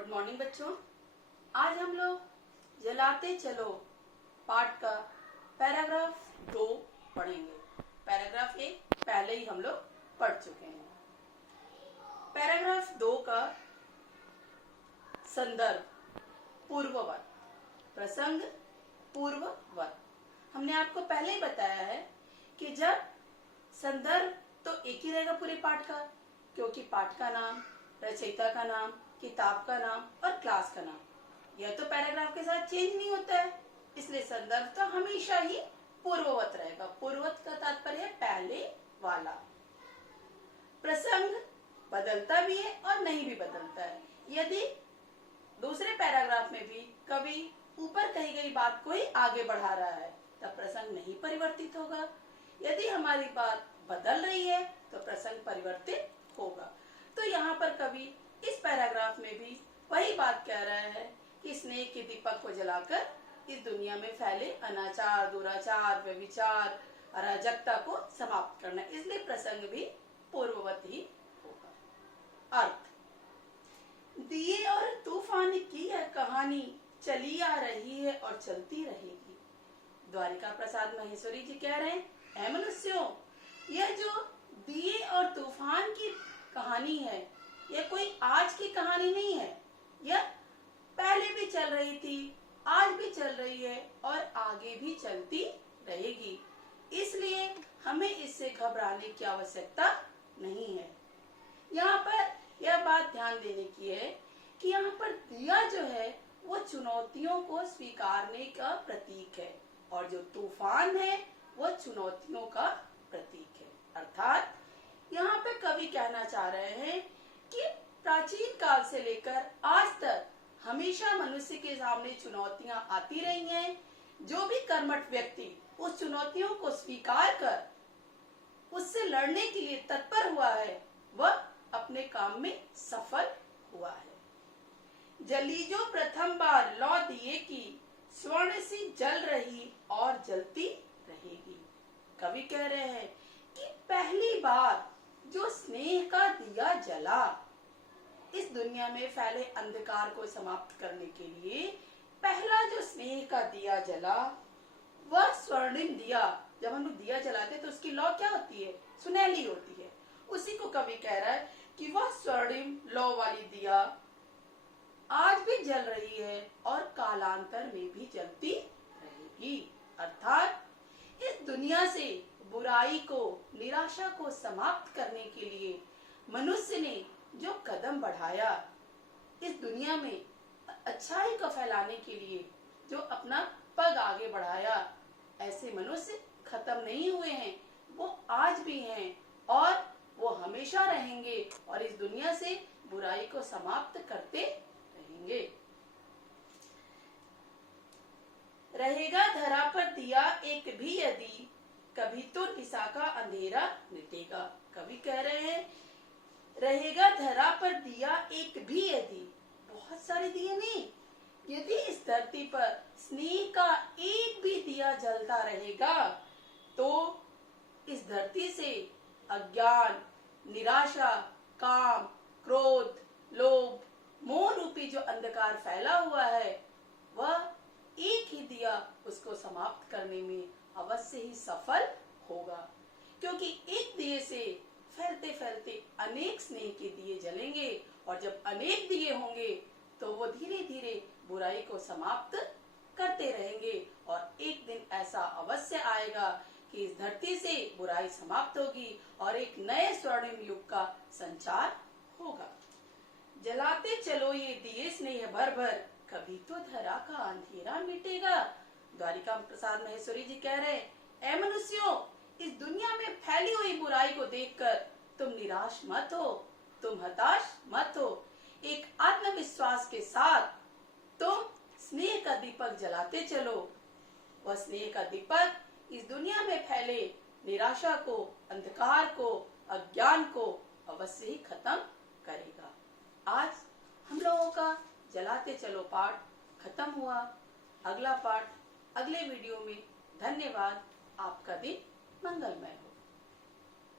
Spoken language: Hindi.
गुड मॉर्निंग बच्चों। आज हम लोग जलाते चलो पाठ का पैराग्राफ 2 पढ़ेंगे। पैराग्राफ 1 पहले ही हम लोग पढ़ चुके हैं। पैराग्राफ 2 का संदर्भ पूर्ववत, प्रसंग पूर्ववत। हमने आपको पहले ही बताया है कि जब संदर्भ तो एक ही रहेगा पूरे पाठ का, क्योंकि पाठ का नाम, रचयिता का नाम, किताब का नाम और क्लास का नाम यह तो पैराग्राफ के साथ चेंज नहीं होता है, इसलिए संदर्भ तो हमेशा ही पूर्ववत रहेगा। पूर्ववत का तात्पर्य है पहले वाला। प्रसंग बदलता भी है और नहीं भी बदलता है। यदि दूसरे पैराग्राफ में भी कभी ऊपर कही गई बात को ही आगे बढ़ा रहा है तब प्रसंग नहीं परिवर्तित होगा। यदि हमारी बात बदल रही है तो प्रसंग परिवर्तित होगा। तो यहाँ पर कवि इस पैराग्राफ में भी वही बात कह रहा है कि स्नेह के दीपक को जलाकर इस दुनिया में फैले अनाचार, दुराचार, व्यभिचार, अराजकता को समाप्त करना, इसलिए प्रसंग भी पूर्ववत ही होगा। अर्थ, दिए और तूफान की यह कहानी चली आ रही है और चलती रहेगी। द्वारिका प्रसाद महेश्वरी जी कह रहे हैं, ऐ मनुष्यों, यह जो दिए और तूफान की कहानी है यह कोई आज की कहानी नहीं है। यह पहले भी चल रही थी, आज भी चल रही है और आगे भी चलती रहेगी। इसलिए हमें इससे घबराने की आवश्यकता नहीं है। यहाँ पर यह बात ध्यान देने की है कि यहाँ पर दिया जो है वो चुनौतियों को स्वीकारने का प्रतीक है और जो तूफान है वो चुनौतियों का प्रतीक है। अर्थात यहाँ पे कवि कहना चाह रहे हैं कि प्राचीन काल से लेकर आज तक हमेशा मनुष्य के सामने चुनौतियां आती रही हैं। जो भी कर्मठ व्यक्ति उस चुनौतियों को स्वीकार कर उससे लड़ने के लिए तत्पर हुआ है वह अपने काम में सफल हुआ है। जली जो प्रथम बार लौ दिए की, स्वर्ण सी जल रही और जलती रहेगी। कवि कह रहे हैं कि पहली बार जो स्नेह का दिया जला, इस दुनिया में फैले अंधकार को समाप्त करने के लिए पहला जो स्नेह का दिया जला वह स्वर्णिम दिया। जब हम लोग दिया जलाते तो उसकी लौ क्या होती है? सुनहली होती है। उसी को कवि कह रहा है कि वह स्वर्णिम लौ वाली दिया आज भी जल रही है और कालांतर में भी जलती रहेगी। अर्थात इस दुनिया से बुराई को, निराशा को समाप्त करने के लिए मनुष्य ने जो कदम बढ़ाया, इस दुनिया में अच्छाई को फैलाने के लिए जो अपना पग आगे बढ़ाया, ऐसे मनुष्य खत्म नहीं हुए हैं, वो आज भी हैं और वो हमेशा रहेंगे और इस दुनिया से बुराई को समाप्त करते रहेंगे। रहेगा धरा पर दिया एक भी यदि, कभी तो निशा का अंधेरा मिटेगा। कवि कह रहे हैं रहेगा धरा पर दिया एक भी यदि, बहुत सारे दिए नहीं, यदि इस धरती पर स्नेह का एक भी दिया जलता रहेगा तो इस धरती से अज्ञान, निराशा, काम, क्रोध, लोभ, मोह रूपी जो अंधकार फैला हुआ है वह एक ही दिया उसको समाप्त करने में अवश्य ही सफल होगा। क्योंकि एक दिए से फैलते फैलते अनेक स्नेह के दिए जलेंगे और जब अनेक दिए होंगे तो वो धीरे धीरे बुराई को समाप्त करते रहेंगे और एक दिन ऐसा अवश्य आएगा कि इस धरती से बुराई समाप्त होगी और एक नए स्वर्णिम युग का संचार होगा। जलाते चलो ये दिए स्नेह भर भर, कभी तो धरा का अंधेरा मिटेगा। द्वारिका प्रसाद महेश्वरी जी कह रहे हैं, ऐ मनुष्यों, इस दुनिया में फैली हुई बुराई को देखकर तुम निराश मत हो, तुम हताश मत हो। एक आत्मविश्वास के साथ तुम स्नेह का दीपक जलाते चलो। वह स्नेह का दीपक इस दुनिया में फैले निराशा को, अंधकार को, अज्ञान को अवश्य ही खत्म करेगा। आज हम लोगों का जलाते चलो पाठ खत्म हुआ। अगला पाठ अगले वीडियो में। धन्यवाद। आपका दिन मंगलमय हो।